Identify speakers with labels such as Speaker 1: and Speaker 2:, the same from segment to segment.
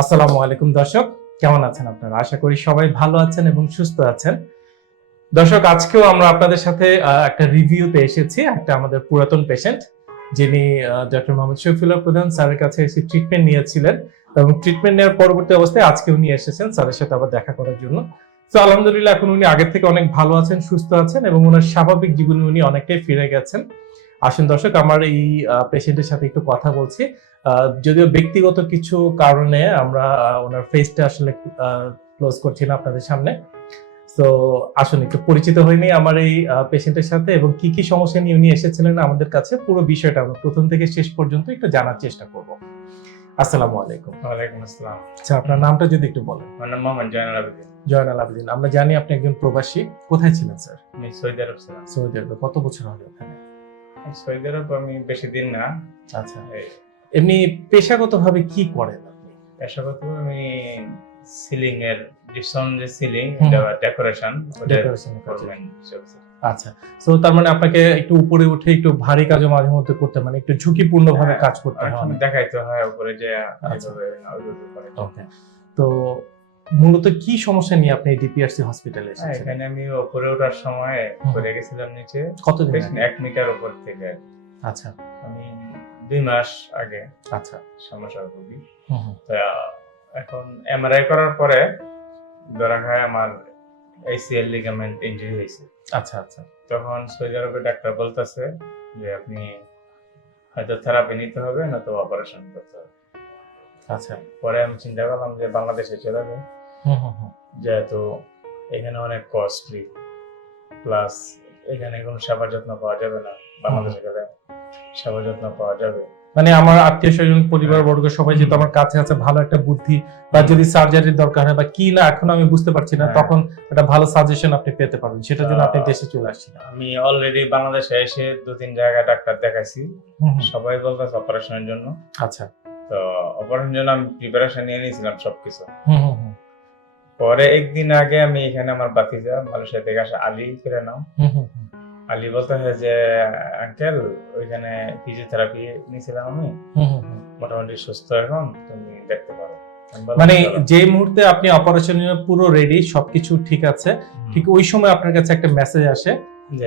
Speaker 1: আসসালামু আলাইকুম দর্শক, কেমন আছেন আপনারা? আশা করি সবাই ভালো আছেন এবং সুস্থ আছেন। দর্শক, আজকেও আমরা আপনাদের সাথে একটা রিভিউতে এসেছি, একটা আমাদের পুরাতন পেশেন্ট যিনি ডক্টর মোহাম্মদ শফিউল্লাহ প্রধান স্যারের কাছে এসে ট্রিটমেন্ট নিয়েছিলেন এবং ট্রিটমেন্ট নেওয়ার পরবর্তী অবস্থায় আজকে উনি এসেছেন স্যারের সাথে আবার দেখা করার জন্য। তো আলহামদুলিল্লাহ, এখন উনি আগের থেকে অনেক ভালো আছেন, সুস্থ আছেন এবং ওনার স্বাভাবিক জীবনে উনি অনেকটাই ফিরে গেছেন। আসুন দর্শক আমার এই পেশেন্টের সাথে একটু কথা বলছি। যদিও ব্যক্তিগত কিছু কারণে আমরা ওনার ফেসটা আসলে ক্লোজ করছি না আপনাদের সামনে। তো আসুন একটু পরিচিত হয়নি আমার এই পেশেন্টের সাথে এবং কি কি সমস্যা নিয়ে উনি এসেছিলেন আমাদের কাছে পুরো বিষয়টা আমরা প্রথম থেকে শেষ পর্যন্ত একটু জানার চেষ্টা করব। আসসালামু আলাইকুম।
Speaker 2: ওয়ালাইকুম আসসালাম।
Speaker 1: আচ্ছা আপনার নামটা যদি একটু বলেন।
Speaker 2: আমার নাম মোহাম্মদ জয়নাল আবেদিন।
Speaker 1: জয়নাল আবেদিন আমরা জানি আপনি একজন প্রবাসী। কোথায় ছিলেন স্যার?
Speaker 2: আমি সৌদি আরব ছিলাম।
Speaker 1: সৌদি আরবে কত বছর হলো ওখানে
Speaker 2: সৌদি আরব আমি বেশি দিন না।
Speaker 1: আচ্ছা। এমনি পেশাগতভাবে কি করেন আপনি?
Speaker 2: পেশাগত আমি সিলিং এর ডিপসন যে সিলিং এটা ডেকোরেশন
Speaker 1: এর আচ্ছা। তো তার মানে আপনাকে একটু উপরে উঠে একটু ভারী কাজও মাঝে মধ্যে করতে মানে একটু ঝুঁকিপূর্ণ ভাবে
Speaker 2: হ্যাঁ,
Speaker 1: কাজ করতে হয়
Speaker 2: দেখাইতে হয় উপরে যে
Speaker 1: আচ্ছা। তো মূলত কি সমস্যা নিয়ে আপনি ডিপিআরসি হসপিটালে
Speaker 2: হ্যাঁ,
Speaker 1: এসেছেন?
Speaker 2: এখানে আমি উপরে ওঠার সময়। পড়ে গেছিলাম নিচে।
Speaker 1: কতদিন?
Speaker 2: এক মিটার উপর থেকে।
Speaker 1: আচ্ছা।
Speaker 2: আমি দুই মাস আগে
Speaker 1: আচ্ছা।
Speaker 2: সমস্যা ভুগি। এখন এমআরআই করার পরে ধরা হয় আমার এসিএল লিগামেন্ট ইনজুরি হয়েছে।
Speaker 1: আচ্ছা আচ্ছা।
Speaker 2: তখন সৌদি ডাক্তার বলতেছে যে আপনি হয়তো থেরাপি নিতে হবে নয়তো অপারেশন করতে হবে।
Speaker 1: আচ্ছা।
Speaker 2: পরে আমি চিন্তা করলাম যে বাংলাদেশে চলে
Speaker 1: হুম।
Speaker 2: যেহেতু এখানে অনেক কস্টলি প্লাস এখানে কোনো সেবা যত্ন পাওয়া যাবে না বাংলাদেশে গেলে সেবা যত্ন পাওয়া যাবে।
Speaker 1: মানে আমার আত্মীয় স্বজন পরিবার বর্গ সবাই যেহেতু আমার কাছে আছে ভালো একটা বুদ্ধি বা যদি সার্জারির দরকার হয় বা কি না এখন আমি বুঝতে পারছি না
Speaker 2: হ্যাঁ।
Speaker 1: তখন একটা ভালো সাজেশন আপনি পেতে পারবেন। সেটার জন্য আপনি দেশে চলে আসছিলেন।
Speaker 2: আমি অলরেডি বাংলাদেশে এসে দু তিন জায়গায় ডাক্তার দেখাইছি। সবাই বলতেছে অপারেশনের জন্য।
Speaker 1: আচ্ছা।
Speaker 2: তো অপারেশনের জন্য আমি প্রিপারেশন নিয়ে নিয়েছিলাম সবকিছু।
Speaker 1: হুম, হুম।
Speaker 2: পরে একদিন আগে আমি এখানে আমার বাতিজা মালয়েশিয়া থেকে আসা আলী ফিরে নাও। আলী বলতে হয় যে আঙ্কেল ওইখানে ফিজিওথেরাপি নিয়েছিলাম আমি। মোটামুটি সুস্থ এখন তুমি দেখতে পারো
Speaker 1: মানে। যে মুহূর্তে আপনি অপারেশনের পুরো রেডি সবকিছু ঠিক আছে ঠিক ওই সময় আপনার কাছে একটা মেসেজ আসে যে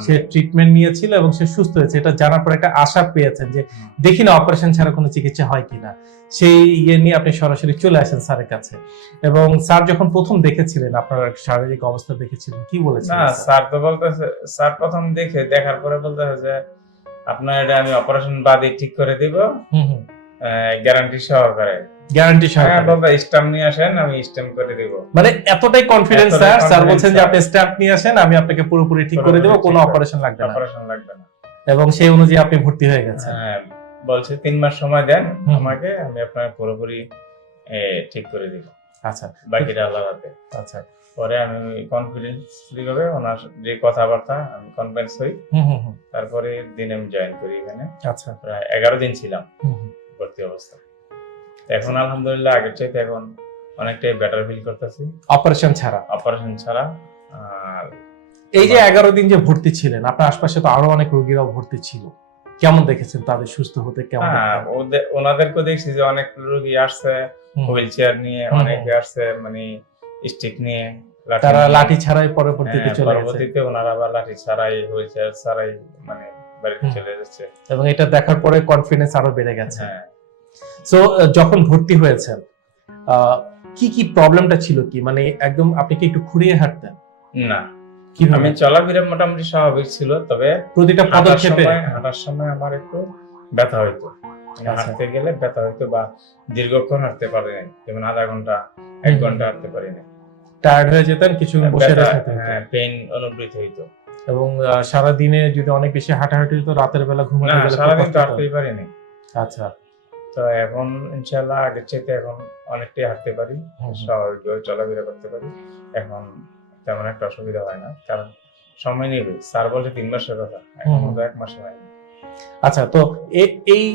Speaker 1: সে ট্রিটমেন্ট নিয়েছিল এবং সে সুস্থ হয়েছে। এটা জানার পর একটা আশা পেয়েছেন যে। দেখি না অপারেশন ছাড়া কোনো চিকিৎসা হয় কিনা সেই ইয়ে নিয়ে আপনি সরাসরি চলে আসেন স্যারের কাছে। এবং স্যার যখন প্রথম দেখেছিলেন আপনার শারীরিক অবস্থা দেখেছিলেন কি
Speaker 2: না
Speaker 1: বলেছিলেন স্যার?
Speaker 2: স্যার তো বলতেছে স্যার প্রথম দেখে দেখার পরে বলতে বলতেছে যে আপনার এটা আমি অপারেশন বাদে ঠিক করে দিব।
Speaker 1: হুম হুম।
Speaker 2: গ্যারান্টি সহকারে।
Speaker 1: গ্যারান্টি
Speaker 2: হ্যাঁ বলতে স্টাম্প নিয়ে আসেন আমি স্টাম্প করে দিব।
Speaker 1: মানে এতটাই কনফিডেন্স স্যার স্যার বলছেন যে আপনি স্ট্যাম্প নিয়ে আসেন আমি আপনাকে পুরোপুরি ঠিক করে দেবো কোনো অপারেশন লাগবে না।
Speaker 2: অপারেশন লাগবে না।
Speaker 1: এবং সেই অনুযায়ী আপনি ভর্তি হয়ে গেছেন।
Speaker 2: হ্যাঁ বলছে তিন মাস সময় দেন আমাকে আমি আপনার পুরোপুরি ঠিক করে দিব।
Speaker 1: আচ্ছা।
Speaker 2: বাকিটা আল্লাহ হাতে।
Speaker 1: আচ্ছা।
Speaker 2: পরে আমি কনফিডেন্স ভাবে ওনার যে কথাবার্তা আমি কনভিন্স হই। তারপরে দিন আমি জয়েন করি এখানে।
Speaker 1: আচ্ছা।
Speaker 2: প্রায় এগারো দিন ছিলাম ভর্তি অবস্থা এখন আলহামদুলিল্লাহ আগের চাইতে এখন অনেকটাই বেটার ফিল করতেছি।
Speaker 1: অপারেশন ছাড়া?
Speaker 2: অপারেশন ছাড়া আর
Speaker 1: এই যে এগারো দিন যে ভর্তি ছিলেন আপনার আশপাশে তো আরও অনেক রোগীরাও ভর্তি ছিল। কেমন দেখেছেন তাদের সুস্থ হতে কেমন
Speaker 2: হ্যাঁ, ওনাদেরকে দেখছি যে অনেক রোগী আসছে হুইল চেয়ার নিয়ে। অনেকে আসছে মানে স্টিক নিয়ে লাঠি
Speaker 1: তারা লাঠি ছাড়াই পরবর্তীতে
Speaker 2: হ্যাঁ,
Speaker 1: চলে গেছে।
Speaker 2: পরবর্তীতে ওনারা আবার লাঠি ছাড়াই হুইল চেয়ার ছাড়াই মানে বাড়িতে চলে যাচ্ছে
Speaker 1: এবং এটা দেখার পরে কনফিডেন্স আরও বেড়ে গেছে।
Speaker 2: হ্যাঁ।
Speaker 1: সো যখন ভর্তি হয়েছেন কি কি প্রবলেমটা ছিল কি? মানে একদম আপনি কি একটু খুঁড়িয়ে হাঁটতেন?
Speaker 2: না।
Speaker 1: কীভাবে?
Speaker 2: চলাফেরা মোটামুটি স্বাভাবিক ছিল তবে
Speaker 1: প্রতিটা পদক্ষেপে?
Speaker 2: হাঁটার সময় আমার একটু ব্যথা হইতো।
Speaker 1: আচ্ছা।
Speaker 2: হাঁটতে গেলে ব্যথা হইতো বা দীর্ঘক্ষণ হাঁটতে পারি নাই যেমন আধা ঘণ্টা এক ঘণ্টা হাঁটতে পারি নাই
Speaker 1: টায়ার্ড হয়ে যেতেন কিছু বসে
Speaker 2: ব্যথা, হ্যাঁ পেইন অনুভূত হইতো।
Speaker 1: এবং সারা দিনে যদি অনেক বেশি হাঁটাহাঁটি হতো রাতের বেলা ঘুমাতে
Speaker 2: সারাদিন। হাঁটতেই পারিনি।
Speaker 1: আচ্ছা।
Speaker 2: তো এখন ইনশাল্লাহ আগের চাইতে এখন অনেকটাই হাঁটতে পারি
Speaker 1: হুম, হুম।
Speaker 2: স্বাভাবিকভাবে চলাফেরা করতে পারি। এখন তেমন একটা অসুবিধা হয় না কারণ সময় নেবে স্যার বলছে তিন মাসের কথা এখন তো এক মাসে হয়নি।
Speaker 1: আচ্ছা তো এই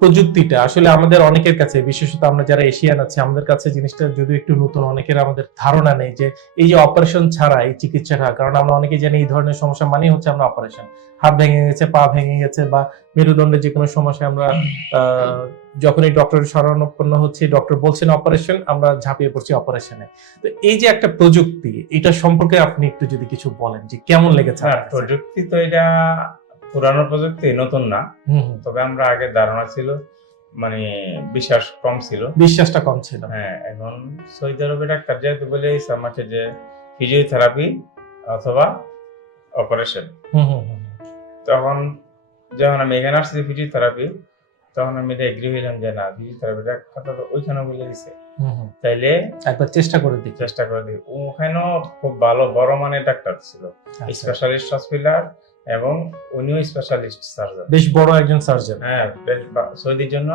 Speaker 1: প্রযুক্তিটা। আসলে আমাদের অনেকের কাছে বিশেষত আমরা যারা এশিয়ান আছে আমাদের কাছে জিনিসটা যদিও একটু নতুন অনেকের আমাদের ধারণা নেই যে এই যে অপারেশন ছাড়া এই চিকিৎসাটা কারণ আমরা অনেকে জানি এই ধরনের সমস্যা মানেই হচ্ছে আমরা অপারেশন। হাত ভেঙে গেছে পা ভেঙে গেছে বা মেরুদণ্ডের যে কোনো সমস্যা আমরা আহ, যখনই ডক্টরের শরণাপন্ন হচ্ছে ডক্টর বলছেন অপারেশন আমরা ঝাঁপিয়ে পড়ছি অপারেশনে তো এই যে একটা প্রযুক্তি এটা সম্পর্কে আপনি একটু যদি কিছু বলেন যে কেমন লেগেছে
Speaker 2: হ্যাঁ প্রযুক্তি তো এটা পুরানো প্রযুক্তি নতুন না। তবে আমরা আগে ধারণা ছিল মানে বিশ্বাস কম ছিল
Speaker 1: বিশ্বাসটা কম ছিল
Speaker 2: হ্যাঁ এখন সৌদি আরবে ডাক্তার যেহেতু বলে আমাকে যে ফিজিওথেরাপি অথবা অপারেশন। তখন যখন আমি এখানে আসছি ফিজিওথেরাপি তখন আমি এটা এগ্রি হইলাম যে না ফিজিওথেরাপিটা কথা তো ওইখানে বলে দিছে। তাইলে
Speaker 1: একবার চেষ্টা করে দিই
Speaker 2: চেষ্টা করে দিই ওখানেও খুব ভালো বড় মানের ডাক্তার ছিল
Speaker 1: আচ্ছা।
Speaker 2: স্পেশালিস্ট হসপিটাল এবং উনিও স্পেশালিস্ট সার্জন
Speaker 1: বেশ বড় একজন সার্জন
Speaker 2: হ্যাঁ বেশ সৌদির জন্য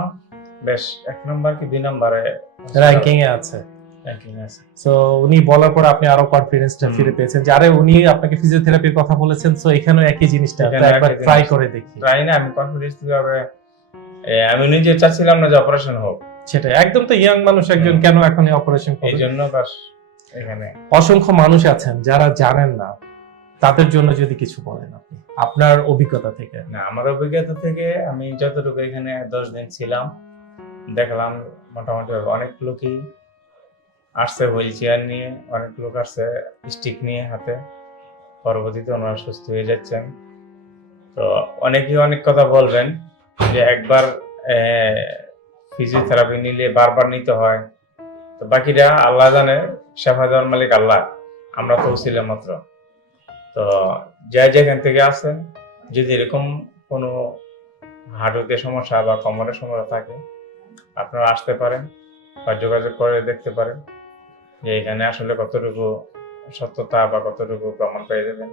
Speaker 2: বেশ এক নম্বর কি দুই নম্বরে
Speaker 1: র্যাঙ্কিং এ আছে। সো উনি বলার পর আপনি আরও কনফিডেন্সটা ফিরে পেয়েছেন যে আরে উনি আপনাকে ফিজিওথেরাপির কথা বলেছেন সো এখানেও একই জিনিসটা একবার ট্রাই করে দেখি।
Speaker 2: ট্রাই না আমি কনফিডেন্স কীভাবে আমি নিজে চাচ্ছিলাম না যে অপারেশন হোক।
Speaker 1: সেটা একদম তো ইয়াং মানুষ একজন কেন এখন অপারেশন
Speaker 2: এই জন্য বাস এখানে।
Speaker 1: অসংখ্য মানুষ আছেন যারা জানেন না। তাদের জন্য যদি কিছু বলেন আপনি, আপনার অভিজ্ঞতা থেকে।
Speaker 2: না, আমার অভিজ্ঞতা থেকে আমি যতটুকু এখানে দশ দিন ছিলাম, দেখলাম মোটামুটি অনেক লোকই আসছে হুইল চেয়ার নিয়ে, অনেক লোক আসছে স্টিক নিয়ে হাতে। পরবর্তীতে ওনারা সুস্থ হয়ে যাচ্ছেন। তো অনেকেই অনেক কথা বলবেন যে একবার ফিজিওথেরাপি নিলে বারবার নিতে হয়। তো বাকিরা আল্লাহ জানে সেবা দেওয়ার মালিক আল্লাহ, আমরা তো ছিলাম মাত্র। তো যাই যেখান থেকে আসেন যদি এরকম কোনো হাঁটুতে সমস্যা বা কোমরের সমস্যা থাকে আপনারা আসতে পারেন বা যোগাযোগ করে দেখতে পারেন যে এখানে আসলে কতটুকু সত্যতা বা কতটুকু প্রমাণ পেয়ে যাবেন।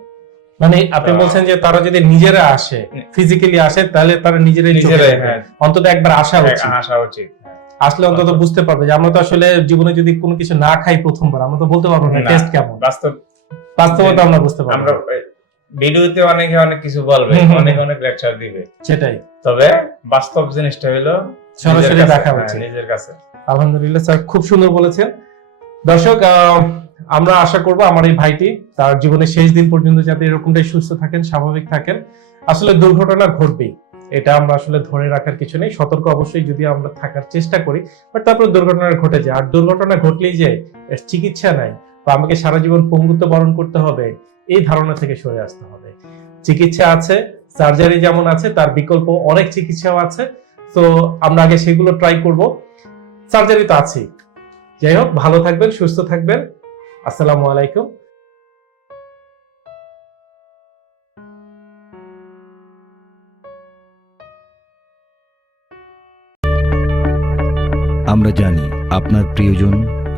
Speaker 1: মানে আপনি বলছেন যে তারা যদি নিজেরা আসে ফিজিক্যালি আসে তাহলে তারা নিজেরাই
Speaker 2: নিজেরাই হ্যাঁ।
Speaker 1: অন্তত একবার আসা উচিত।
Speaker 2: আসা উচিত।
Speaker 1: আসলে অন্তত বুঝতে পারবে যে আমরা তো আসলে জীবনে যদি কোনো কিছু না খাই প্রথমবার আমরা তো বলতে পারব না
Speaker 2: না।
Speaker 1: টেস্ট কেমন।
Speaker 2: বাস্তব
Speaker 1: বাস্তবতা আমরা বুঝতে পারব।
Speaker 2: আমরা ভিডিওতে অনেকে অনেক কিছু বলবে অনেক অনেক লেকচার দিবে।
Speaker 1: সেটাই।
Speaker 2: তবে বাস্তব জিনিসটা হলো
Speaker 1: সরাসরি দেখা
Speaker 2: হ্যাঁ,
Speaker 1: উচিত।
Speaker 2: নিজের কাছে।
Speaker 1: আলহামদুলিল্লাহ স্যার খুব সুন্দর বলেছেন। দর্শক আমরা আশা করব আমার এই ভাইটি তার জীবনের শেষ দিন পর্যন্ত যাতে এরকমটাই সুস্থ থাকেন স্বাভাবিক থাকেন। আসলে দুর্ঘটনা ঘটবেই। এটা আমরা আসলে ধরে রাখার কিছু নেই। সতর্ক অবশ্যই যদি আমরা থাকার চেষ্টা করি বাট তারপর দুর্ঘটনা ঘটে যায়। আর দুর্ঘটনা ঘটলেই যে চিকিৎসা নাই। বা আমাকে সারা জীবন পঙ্গুত্ব বরণ করতে হবে, এই ধারণা থেকে সরে আসতে হবে। চিকিৎসা আছে সার্জারি যেমন আছে, তার বিকল্প অনেক চিকিৎসাও আছে। তো আমরা আগে সেগুলো ট্রাই করব। সার্জারি তো আছেই। যাই হোক, ভালো থাকবেন, সুস্থ থাকবেন। আসসালামু আলাইকুম।
Speaker 3: আমরা জানি আপনার প্রিয়জন